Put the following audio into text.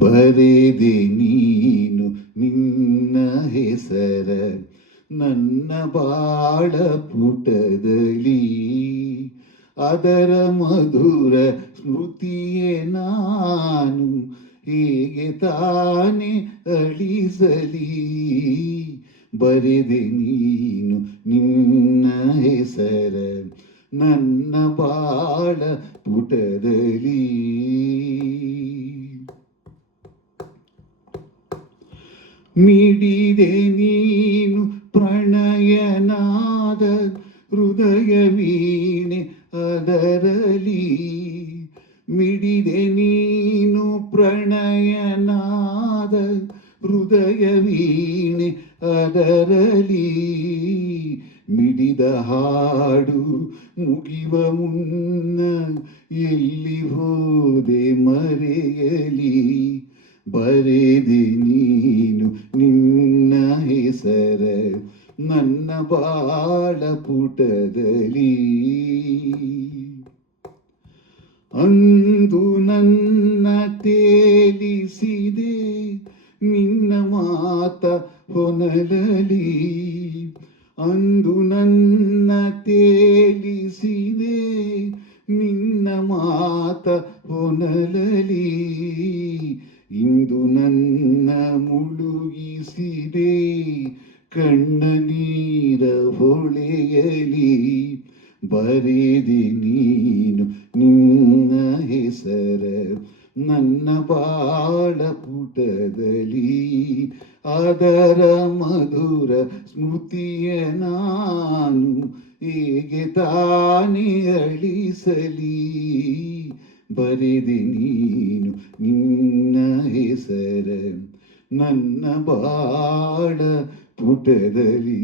ಬರೆದೆ ನೀನು ನಿನ್ನ ಹೆಸರ ನನ್ನ ಬಾಳ ಪುಟದಲ್ಲಿ, ಅದರ ಮಧುರ ಸ್ಮೃತಿಯೇ ನಾನು ಹೇಗೆ ತಾನೆ ಅಳಿಸಲಿ. ಬರೆದೆ ನೀನು ನಿನ್ನ ಹೆಸರ ನನ್ನ ಬಾಳ ಪುಟದಲ್ಲಿ. ಮಿಡಿದೆ ನೀನು ಪ್ರಣಯನಾದ ಹೃದಯ ವೀಣೆ ಅದರಲಿ, ಮಿಡಿದೆ ನೀನು ಪ್ರಣಯನಾದ ಹೃದಯ ವೀಣೆ ಅದರಲಿ. ಮಿಡಿದ ಹಾಡು ಮುಗಿವ ಮುನ್ನ ಎಲ್ಲಿ ಹೋದೆ ಮರೆಯಲಿ. ಬರೆದೆ ನೀನು ನಿನ್ನ ಹೆಸರ ನನ್ನ ಬಾಳ ಪುಟದಲ್ಲಿ. ಅಂದು ನನ್ನ ತೇಲಿಸಿದೆ ನಿನ್ನ ಮಾತ ಹೊನಲಲಿ, ಅಂದು ನನ್ನ ತೇಲಿಸಿದೆ ನಿನ್ನ ಮಾತ ಹೊನಲಲಿ. ಇಂದು ನನ್ನ ಮುಳುಗಿಸಿದೆ ಕಣ್ಣ ನೀರ ಹೊಳೆಯಲಿ. ಬರೆದೆ ನೀನು ನಿನ್ನ ಹೆಸರ ನನ್ನ ಬಾಳ ಪುಟದಲ್ಲಿ, ಅದರ ಮಧುರ ಸ್ಮೃತಿಯ ನಾನು ಹೇಗೆ ತಾನೇ ಅಳಿಸಲಿ. ಬರೆದೆ ನೀನು ನಿನ್ನ ಹೆಸರ ನನ್ನ ಬಾಳ ಪುಟದಲ್ಲಿ.